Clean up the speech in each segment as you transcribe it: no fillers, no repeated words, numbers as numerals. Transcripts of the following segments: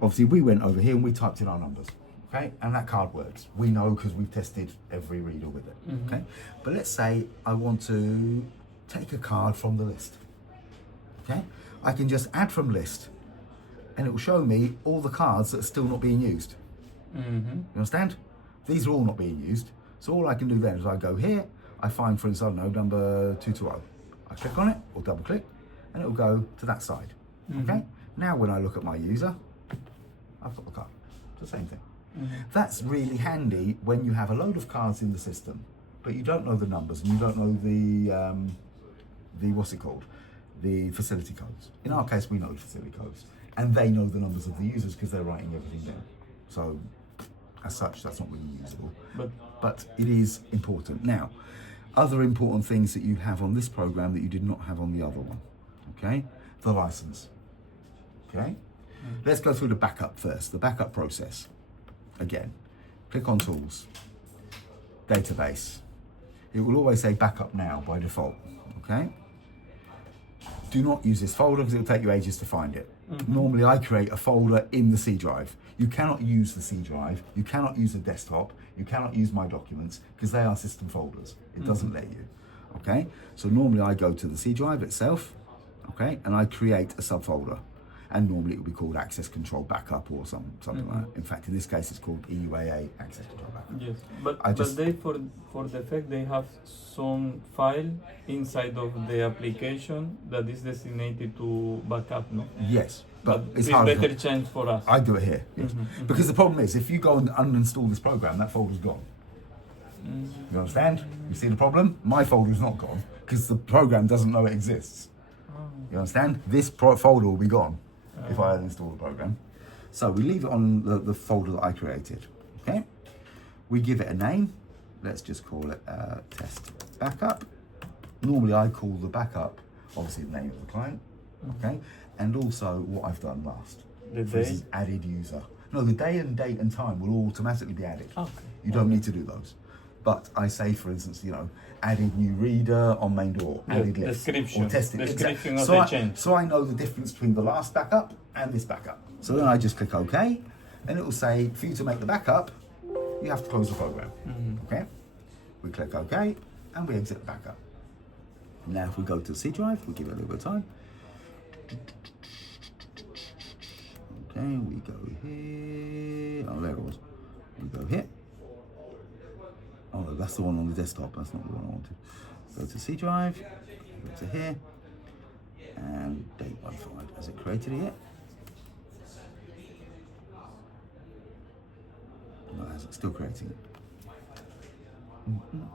Obviously, we went over here and we typed in our numbers, okay? And that card works. We know because we've tested every reader with it, okay? But let's say I want to take a card from the list, okay? I can just add from list and it will show me all the cards that are still not being used. You understand? These are all not being used. So all I can do then is I go here, I find, for instance, I don't know, number 220. I click on it or double click and it will go to that side, okay? Now when I look at my user, I've got the card. It's the same thing. That's really handy when you have a load of cards in the system, but you don't know the numbers and you don't know the what's it called? The facility codes. In our case, we know the facility codes and they know the numbers of the users because they're writing everything down. So as such, that's not really usable, but it is important. Now, other important things that you have on this program that you did not have on the other one, okay? The license, okay? Let's go through the backup first, the backup process. Again, click on Tools, Database. It will always say Backup Now by default, okay? Do not use this folder because it will take you ages to find it. Normally I create a folder in the C drive. You cannot use the C drive, you cannot use the desktop, you cannot use my documents because they are system folders. It doesn't let you, okay? So normally I go to the C drive itself, okay? And I create a subfolder. And normally it will be called Access Control Backup or something like that. In fact, in this case, it's called EUAA Access Control Backup. Yes, but they, for the fact, they have some file inside of the application that is designated to backup, no? Yes, but it's better change for us. I do it here, yes. Because the problem is, if you go and uninstall this program, that folder's gone. You understand? You see the problem? My folder's not gone because the program doesn't know it exists. You understand? This folder will be gone if I uninstall the program. So we leave it on the folder that I created, okay? We give it a name. Let's just call it test backup. Normally I call the backup, obviously the name of the client, okay? And also what I've done last. The For day? instance, added user. No, the day and date and time will automatically be added. Okay. You don't need to do those. But I say, for instance, you know, added new reader on main door, added list, description, or testing. description of so the I, change. So I know the difference between the last backup and this backup. So then I just click OK, and it will say, for you to make the backup, you have to close the program. Okay? We click OK, and we exit the backup. Now if we go to the C drive, we give it a little bit of time. Okay, we go here. Oh, there it was. We go here. Oh, no, that's the one on the desktop. That's not the one I wanted. Go to C drive, go to here, and date 15. Has it created it yet? No, it hasn't. Still creating it.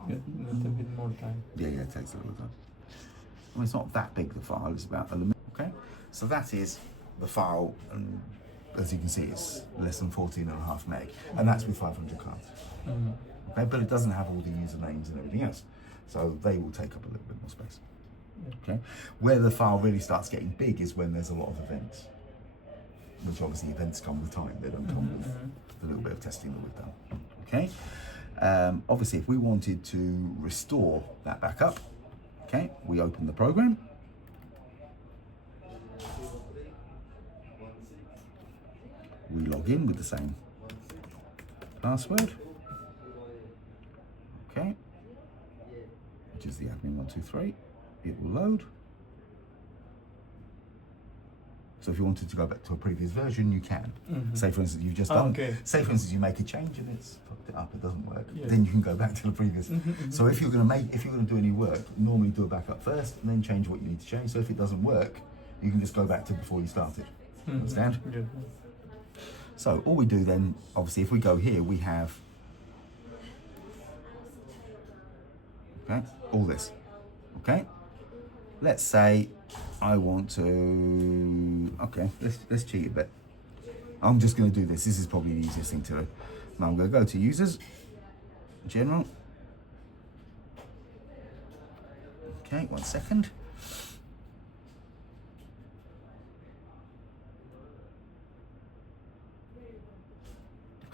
Get a bit more time. Yeah, it takes a little time. I mean, it's not that big, the file. It's about a limit. Okay, so that is the file, and as you can see, it's less than 14.5 meg, and that's with 500 cards. Okay, but it doesn't have all the usernames and everything else, so they will take up a little bit more space. Okay, where the file really starts getting big is when there's a lot of events, which obviously events come with time. They don't come with the little bit of testing that we've done. Okay, obviously, if we wanted to restore that backup, okay, we open the program. We log in with the same password. Okay, which is the admin123. It will load. So if you wanted to go back to a previous version, you can. Say for instance, you've just done, say for instance, you make a change and it's fucked it up, it doesn't work. Then you can go back to the previous. So if you're gonna do any work, normally do a backup first and then change what you need to change. So if it doesn't work, you can just go back to before you started. Understand? So all we do then, obviously, if we go here, we have, okay, all this, okay? Let's say I want to, okay, let's cheat a bit. I'm just gonna do this. This is probably the easiest thing to do. Now I'm gonna go to Users, General. Okay, 1 second.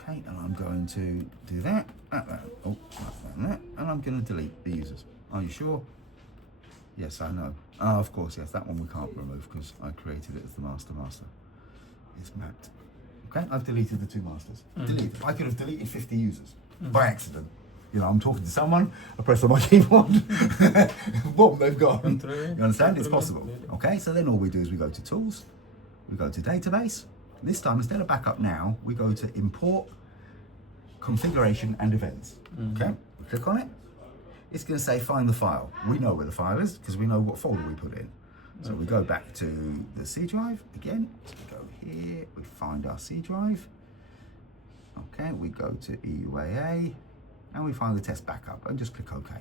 Okay, and I'm going to do that, and I'm going to delete the users. Are you sure? Yes, I know. Oh, of course, yes, that one we can't remove because I created it as the master. It's mapped. Okay, I've deleted the two masters. Delete. I could have deleted 50 users by accident. You know, I'm talking to someone, I press on my keyboard, boom, they've gone. You understand? It's possible. Okay, so then all we do is we go to Tools, we go to Database. This time, instead of Backup Now, we go to Import, Configuration and Events. Okay, we click on it. It's going to say find the file. We know where the file is because we know what folder we put in. So we go back to the C drive again. So we go here, we find our C drive. Okay, we go to EUAA and we find the test backup and just click OK.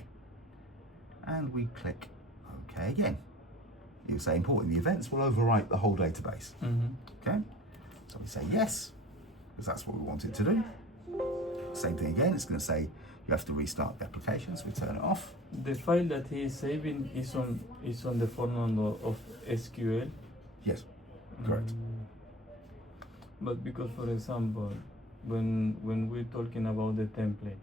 And we click OK again. It will say importing the events will overwrite the whole database. Okay, so we say yes, because that's what we want it to do. Same thing again, it's going to say you have to restart the application, so we turn it off. The file that he is saving is on the format of SQL. Yes, correct. But because, for example, when we're talking about the template,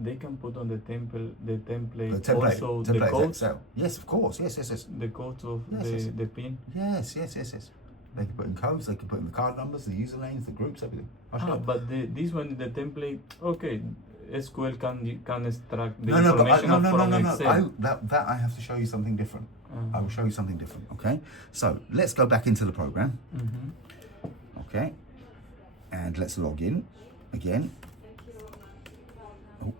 they can put on the template also the codes. Excel. Yes, of course. Yes. The codes of the pin. Yes. They can put in codes. They can put in the card numbers, the usernames, the groups, everything. But this one, the template. Okay, SQL can extract the information from Excel. That I have to show you something different. I will show you something different. Okay. So let's go back into the program. Okay. And let's log in again. Oh.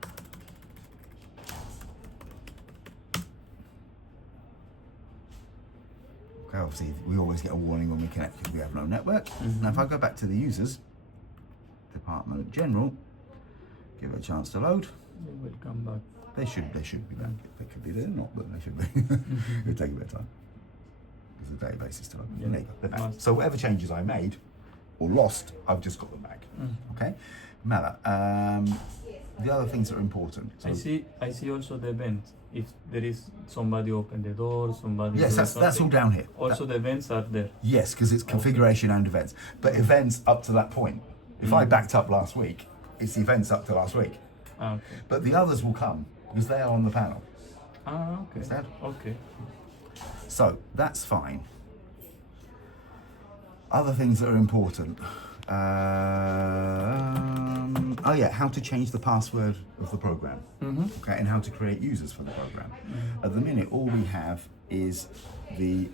Okay, obviously we always get a warning when we connect because we have no network. Now if I go back to the users, Department General, give it a chance to load. They will come back. They should be back. They could be there, not, but they should be. It'll take a bit of time because the database is still open. There you go, they're back. So whatever changes I made or lost, I've just got them back. Okay, Mala. The other things that are important. So I see also the events. If there is somebody open the door, somebody. Yes, that's all down here. Also the events are there. Yes, because it's configuration and events. But events up to that point. If I backed up last week, it's the events up to last week. Okay. But the others will come because they are on the panel. Okay. Understand? Okay. So that's fine. Other things that are important. Oh yeah, how to change the password of the program. Okay, and how to create users for the program. At the minute, all we have is the